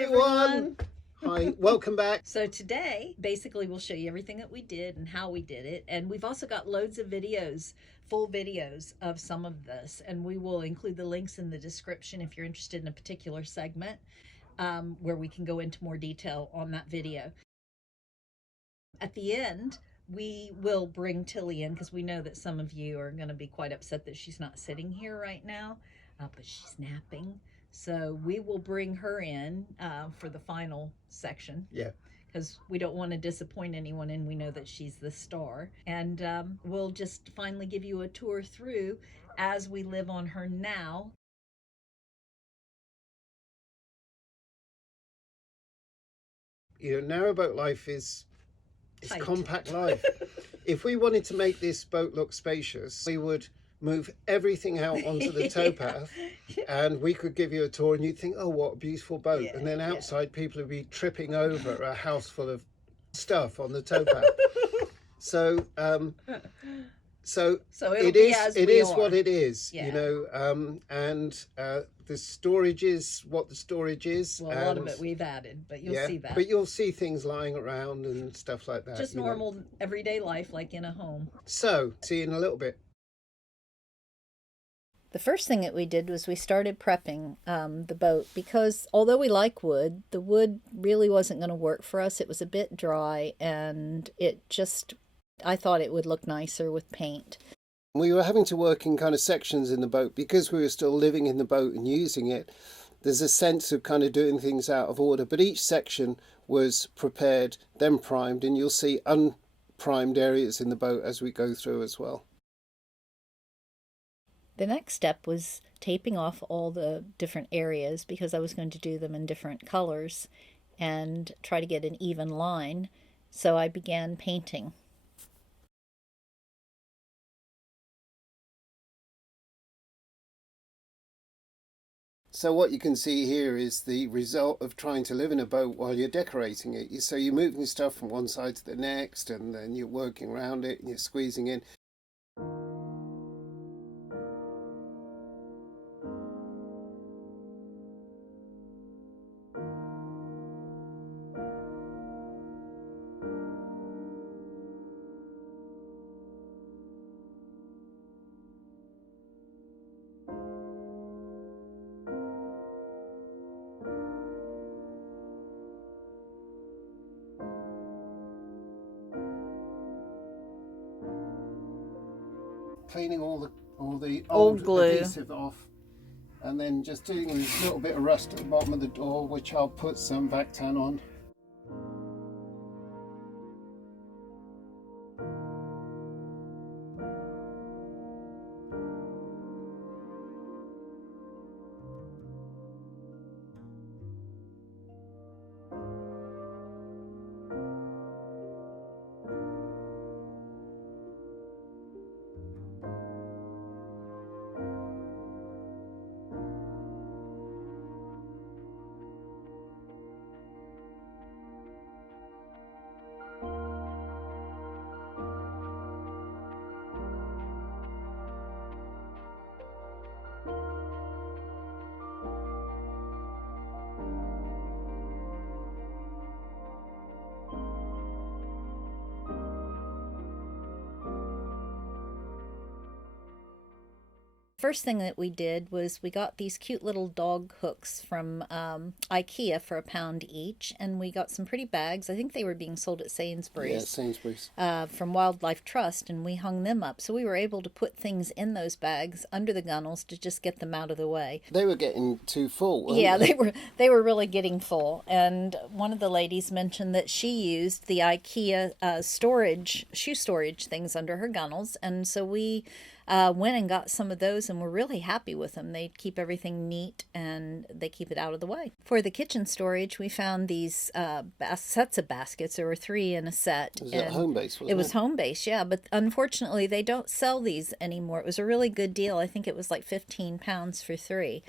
everyone. Hi, welcome back. So today, basically, we'll show you everything that we did and how we did it. And we've also got loads of videos, full videos of some of this. And we will include the links in the description if you're interested in a particular segment where we can go into more detail on that video. At the end, we will bring Tilly in because we know that some of you are going to be quite upset that she's not sitting here right now, but she's napping. So we will bring her in for the final section. Yeah. Because we don't want to disappoint anyone and we know that she's the star. And we'll just finally give you a tour through as we live on her now. You know, narrowboat life is Tight. compact life. If we wanted to make this boat look spacious, we would move everything out onto the towpath and we could give you a tour and you'd think, oh, what a beautiful boat. And then outside people would be tripping over a house full of stuff on the towpath. So it is what it is, you know, and the storage is what the storage is. Well, a lot of it we've added, but you'll see that. But you'll see things lying around and stuff like that. Just normal everyday life like in a home. So, see you in a little bit. The first thing that we did was we started prepping the boat because although we like wood, the wood really wasn't going to work for us. It was a bit dry and I thought it would look nicer with paint. We were having to work in kind of sections in the boat because we were still living in the boat and using it. There's a sense of kind of doing things out of order, but each section was prepared, then primed, and you'll see unprimed areas in the boat as we go through as well. The next step was taping off all the different areas because I was going to do them in different colors and try to get an even line. So I began painting. So what you can see here is the result of trying to live in a boat while you're decorating it. So you're moving stuff from one side to the next and then you're working around it and you're squeezing in. Cleaning all the old glue adhesive off and then just doing this little bit of rust at the bottom of the door, which I'll put some Vactan on. First thing that we did was we got these cute little dog hooks from IKEA for £1 each, and we got some pretty bags. I think they were being sold at Sainsbury's. Yeah, Sainsbury's. From Wildlife Trust, and we hung them up. So we were able to put things in those bags under the gunnels to just get them out of the way. They were getting too full, weren't yeah, they? they were really getting full. And one of the ladies mentioned that she used the IKEA shoe storage things under her gunnels, and so we went and got some of those and we're really happy with them. They keep everything neat and they keep it out of the way. For the kitchen storage, we found these sets of baskets. There were 3 in a set. Was it home base? It was home base, yeah. But unfortunately, they don't sell these anymore. It was a really good deal. I think it was like £15 for 3.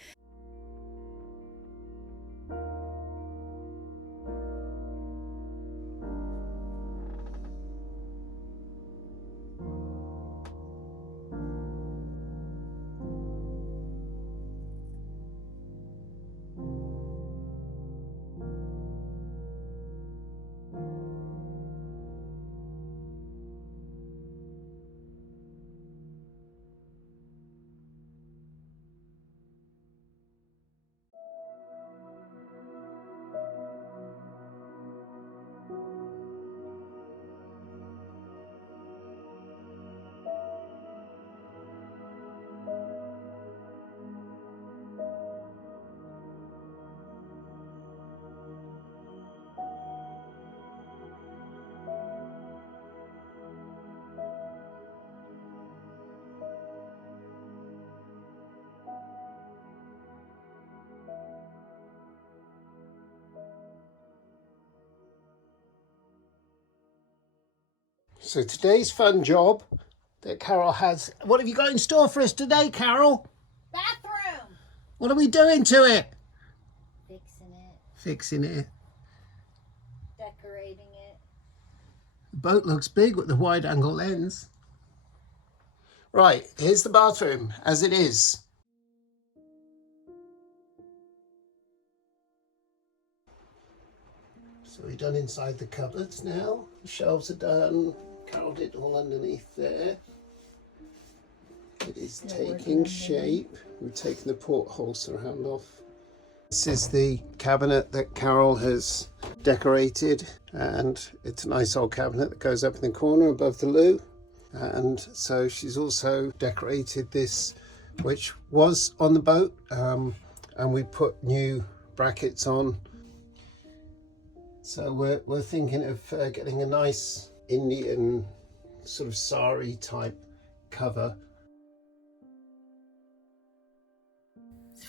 So today's fun job that Carol has. What have you got in store for us today, Carol? Bathroom. What are we doing to it? Fixing it. Fixing it. Decorating it. The boat looks big with the wide angle lens. Right, here's the bathroom as it is. So we're done inside the cupboards now. The shelves are done. Carol did all underneath there. It is taking shape. We've taken the porthole surround off. This is the cabinet that Carol has decorated, and it's a nice old cabinet that goes up in the corner above the loo. And so she's also decorated this, which was on the boat, and we put new brackets on. So we're thinking of getting a nice Indian sort of sari type cover.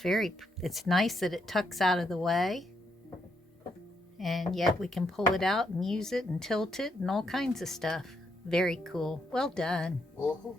It's nice that it tucks out of the way, and yet we can pull it out and use it and tilt it and all kinds of stuff. Very cool. Well done. Uh-huh.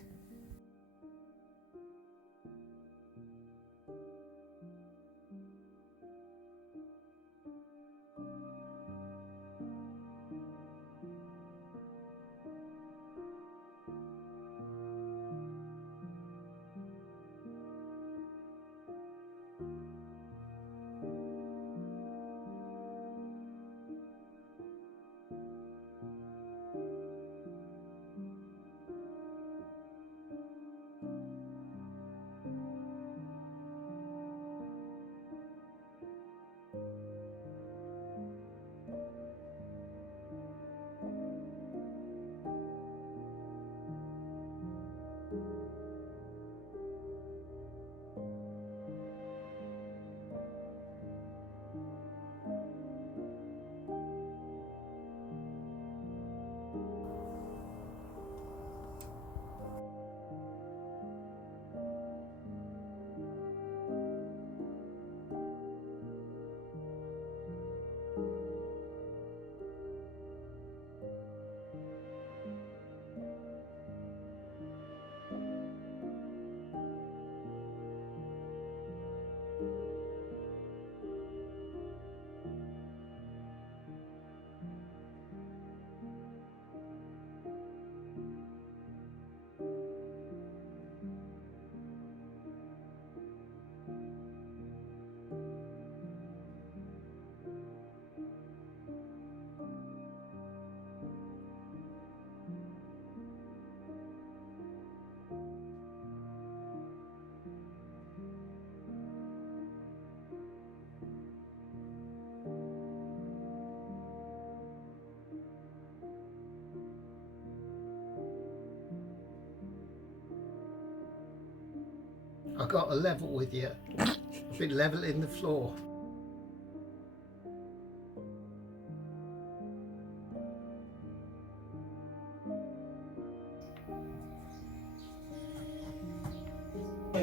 I got a level with you. I've been leveling the floor.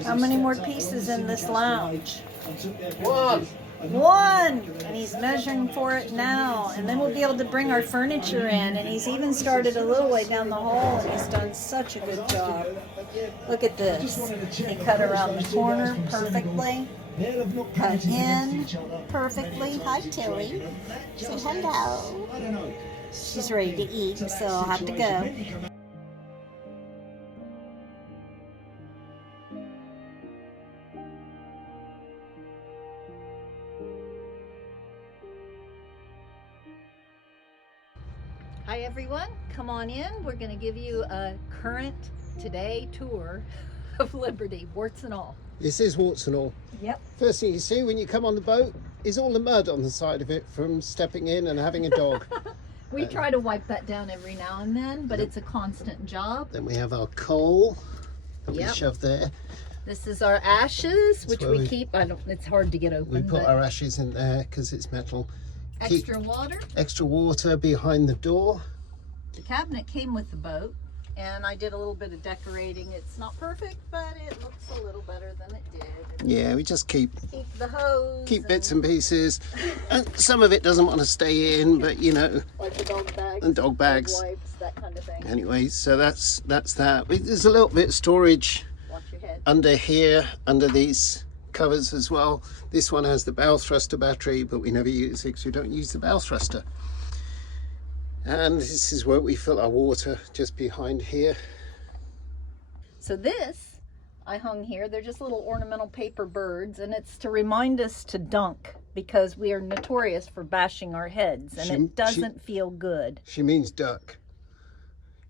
How many more pieces in this lounge? One! One! And he's measuring for it now. And then we'll be able to bring our furniture in. And he's even started a little way down the hall, and he's done such a good job. Look at this. He cut around the corner perfectly. Cut in perfectly. Hi, Tilly. Say hello. She's ready to eat, so I'll have to go. Hi everyone, come on in. We're going to give you a current today tour of Liberty, warts and all. This is warts and all. Yep. First thing you see when you come on the boat is all the mud on the side of it from stepping in and having a dog. We try to wipe that down every now and then, but it's a constant job. Then we have our coal that we shove there. This is our ashes, That's which we keep. It's hard to get open. We put our ashes in there because it's metal. Extra water. Extra water behind the door. The cabinet came with the boat, and I did a little bit of decorating. It's not perfect, but it looks a little better than it did. Yeah, we just keep the hose. Keep bits and pieces. And some of it doesn't want to stay in, but you know. Like the dog bags. And dog bags. Dog wipes, that kind of thing. Anyway, so that's that. There's a little bit of storage Watch your head. under here, under these covers as well. This one has the bow thruster battery, but we never use it because we don't use the bow thruster. And this is where we fill our water, just behind here. So this I hung here. They're just little ornamental paper birds, and it's to remind us to dunk, because we are notorious for bashing our heads, and it doesn't feel good. She means duck.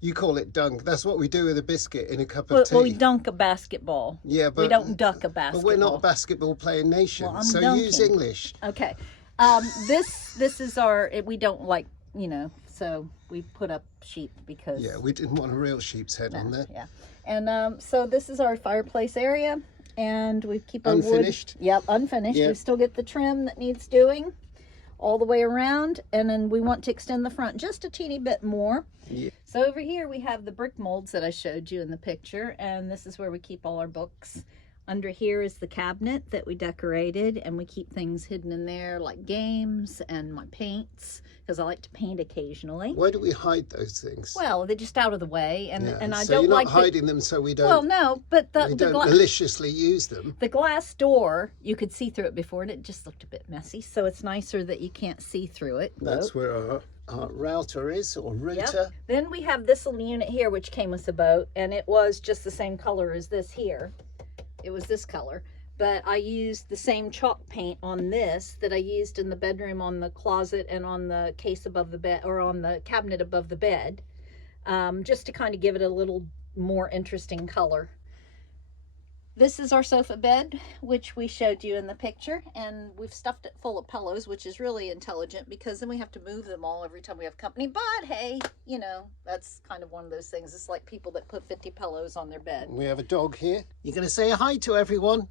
You call it dunk. That's what we do with a biscuit in a cup of tea. Well, we dunk a basketball. Yeah, but we don't duck a basketball. But we're not a basketball playing nation, well, so dunking. use English. Okay. This is our. We don't like, you know. So we put up sheep because. Yeah, we didn't want a real sheep's head on there. Yeah, and so this is our fireplace area, and we keep our unfinished. Wood. Yep, unfinished. Yep. We still get the trim that needs doing all the way around, and then we want to extend the front just a teeny bit more. Yeah. So over here we have the brick molds that I showed you in the picture, and this is where we keep all our books. Under here is the cabinet that we decorated, and we keep things hidden in there like games and my paints, because I like to paint occasionally. Why do we hide those things? Well, they're just out of the way, and I so don't you're not like hiding them so we don't. Well, no, but we don't maliciously use them. The glass door, you could see through it before, and it just looked a bit messy. So it's nicer that you can't see through it. That's where our router is, or router. Yep. Then we have this little unit here, which came with the boat, and it was just the same color as this here. It was this color, but I used the same chalk paint on this that I used in the bedroom, on the closet, and on the case above the bed, or on the cabinet above the bed, just to kind of give it a little more interesting color. This is our sofa bed, which we showed you in the picture, and we've stuffed it full of pillows, which is really intelligent, because then we have to move them all every time we have company. But hey, you know, that's kind of one of those things. It's like people that put 50 pillows on their bed. We have a dog here. You're going to say hi to everyone?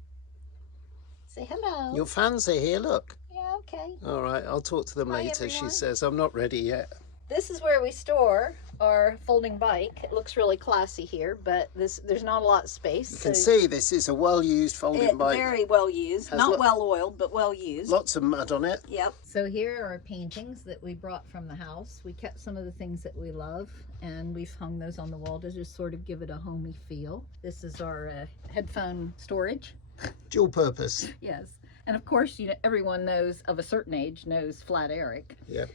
Say hello. Your fans are here, look. Yeah, okay. All right, I'll talk to them later. Everyone. She says, I'm not ready yet. This is where we store our folding bike. It looks really classy here, but there's not a lot of space. You can see this is a well-used folding bike. Very well used. Not well oiled, but well used. Lots of mud on it. Yep. So here are our paintings that we brought from the house. We kept some of the things that we love, and we've hung those on the wall to just sort of give it a homey feel. This is our headphone storage. Dual purpose. Yes. And of course, you know, everyone knows, of a certain age, knows Flat Eric. Yeah.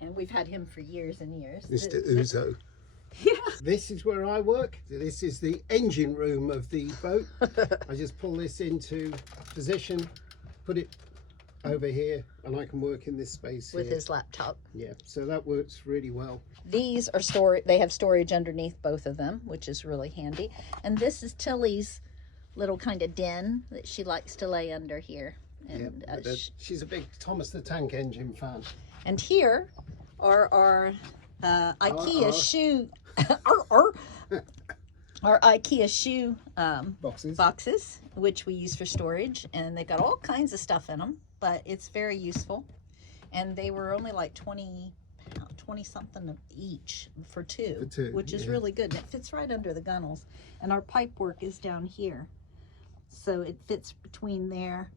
And we've had him for years and years. Mr. Uzo. Yeah. This is where I work. This is the engine room of the boat. I just pull this into position, put it over here, and I can work in this space with here. his laptop. Yeah, so that works really well. These are storage. They have storage underneath both of them, which is really handy. And this is Tilly's little kind of den that she likes to lay under here. And yeah, she's a big Thomas the Tank Engine fan. And here are our IKEA shoe, our IKEA shoe boxes, which we use for storage, and they got all kinds of stuff in them, but it's very useful. And they were only like 20 something each for two, which is really good. And it fits right under the gunnels. And our pipe work is down here, so it fits between there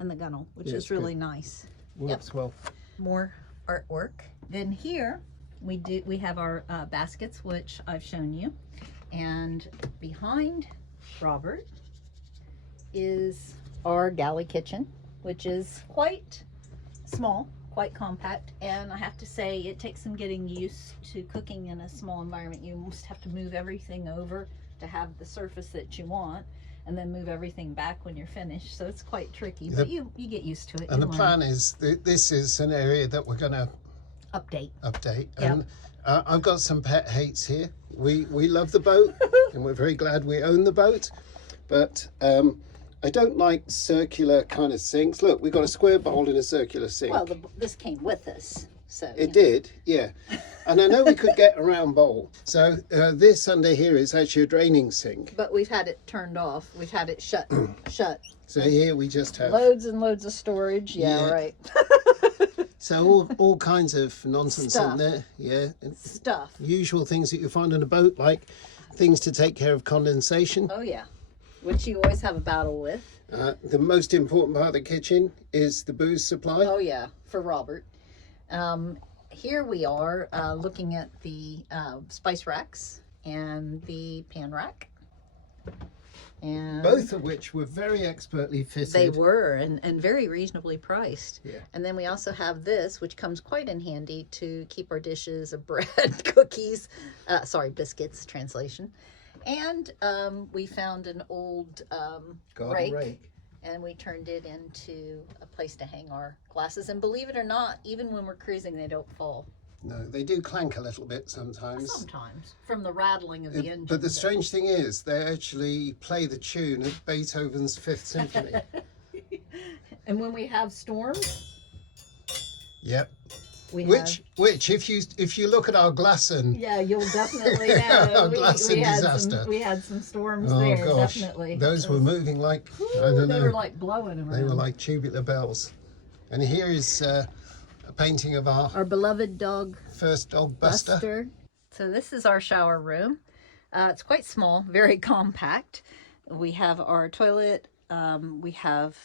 and the gunnel, which is really nice. Works well. More artwork. Then here we have our baskets, which I've shown you, and behind Robert is our galley kitchen, which is quite small, quite compact, and I have to say it takes some getting used to cooking in a small environment. You almost have to move everything over to have the surface that you want, and then move everything back when you're finished. So it's quite tricky, but you get used to it. And the plan is, this is an area that we're going to update. Yep. And I've got some pet hates here. We love the boat, and we're very glad we own the boat, but I don't like circular kind of sinks. Look, we've got a square bowl in a circular sink. Well, this came with us. So, it did, yeah. And I know we could get a round bowl. So this under here is actually a draining sink. But we've had it turned off. We've had it shut. So here we just have loads and loads of storage. Yeah. Right. So all kinds of nonsense Stuff. in there. Yeah. And Stuff. usual things that you find on a boat, like things to take care of condensation. Oh yeah, which you always have a battle with. The most important part of the kitchen is the booze supply. Oh yeah, for Robert. Here we are looking at the spice racks and the pan rack. And both of which were very expertly fitted. they were, and very reasonably priced. Yeah. And then we also have this, which comes quite in handy to keep our dishes of bread, cookies, biscuits, translation. And we found an old Garden rake, and we turned it into a place to hang our glasses. And believe it or not, even when we're cruising, they don't fall. No, they do clank a little bit sometimes. Sometimes, from the rattling of the engine. But the strange thing is, they actually play the tune of Beethoven's Fifth Symphony. And when we have storms, Yep. which if you look at our Glasson, yeah, you'll definitely know. Our Glasson disaster. We had some storms oh there, gosh, definitely. those were moving like, I don't know. They were like blowing around. They were like tubular bells. And here is a painting of our beloved dog, first dog, Buster. So this is our shower room. It's quite small, very compact. We have our toilet. We have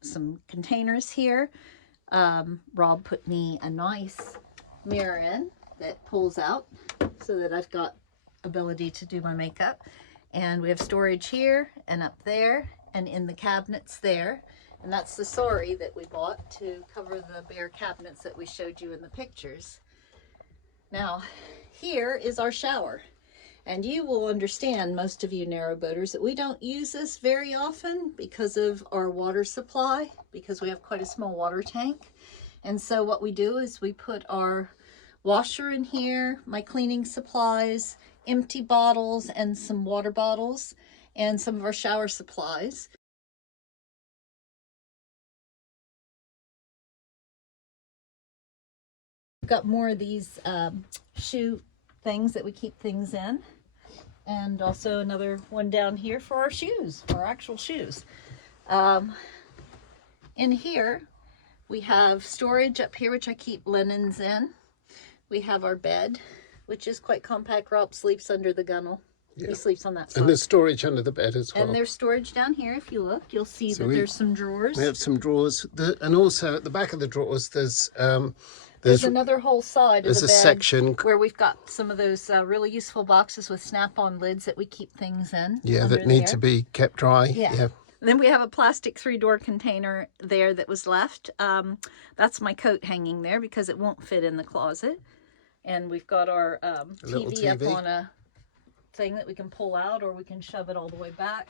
some containers here. Rob put me a nice mirror in that pulls out so that I've got ability to do my makeup. And we have storage here and up there and in the cabinets there. And that's the sari that we bought to cover the bare cabinets that we showed you in the pictures. Now, here is our shower. And you will understand, most of you narrowboaters, that we don't use this very often because of our water supply, because we have quite a small water tank. And so what we do is we put our washer in here, my cleaning supplies, empty bottles, and some water bottles, and some of our shower supplies. Got more of these shoe things that we keep things in, and also another one down here for our shoes, our actual shoes. In here we have storage up here, which I keep linens in. We have our bed, which is quite compact. Rob sleeps under the gunnel. Yeah. He sleeps on that side. And there's storage under the bed as well. And there's storage down here. If you look, you'll see that there's some drawers. We have some drawers, and also at the back of the drawers there's another whole side of the bed. There's a section where we've got some of those really useful boxes with snap-on lids that we keep things in. Yeah, that need to be kept dry. Yeah. And then we have a plastic 3-door container there that was left. That's my coat hanging there because it won't fit in the closet. And we've got our TV up on a thing that we can pull out, or we can shove it all the way back.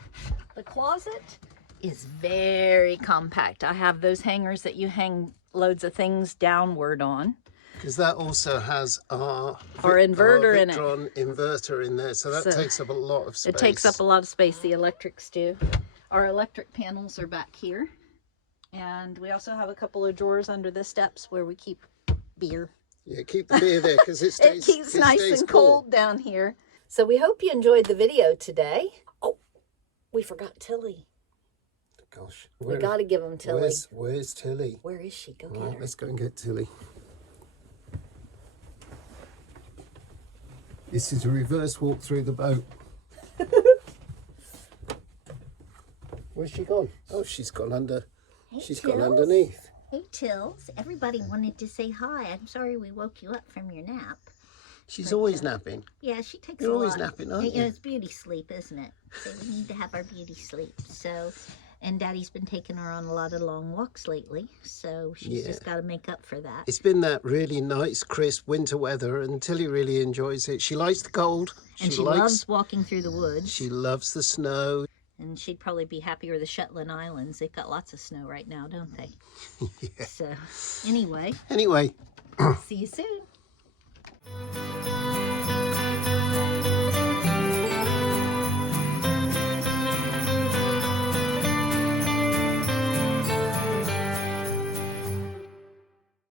The closet is very compact. I have those hangers that you hang loads of things downward on. Because that also has our inverter in it. Inverter in there, so that takes up a lot of space. It takes up a lot of space, the electrics do. Our electric panels are back here. And we also have a couple of drawers under the steps where we keep beer. Yeah, keep the beer there because it stays, it keeps nice and cold down here. So we hope you enjoyed the video today. Oh, we forgot Tilly. Gosh. We got to give him Tilly. Where's Tilly? Where is she? Go get Right, her. let's go and get Tilly. This is a reverse walk through the boat. Where's she gone? Oh, she's gone under. Hey, she's Tills. gone underneath. Hey, Tills. Everybody wanted to say hi. I'm sorry we woke you up from your nap. She's always napping. Yeah, she takes You're a always lot. napping, aren't You know, you? it's beauty sleep, isn't it? So we need to have our beauty sleep. So, and Daddy's been taking her on a lot of long walks lately. So she's just got to make up for that. It's been that really nice, crisp winter weather, and Tilly really enjoys it. She likes the cold. And she loves walking through the woods. She loves the snow. And she'd probably be happier with the Shetland Islands. They've got lots of snow right now, don't they? Yeah. So, anyway. Anyway. See you soon.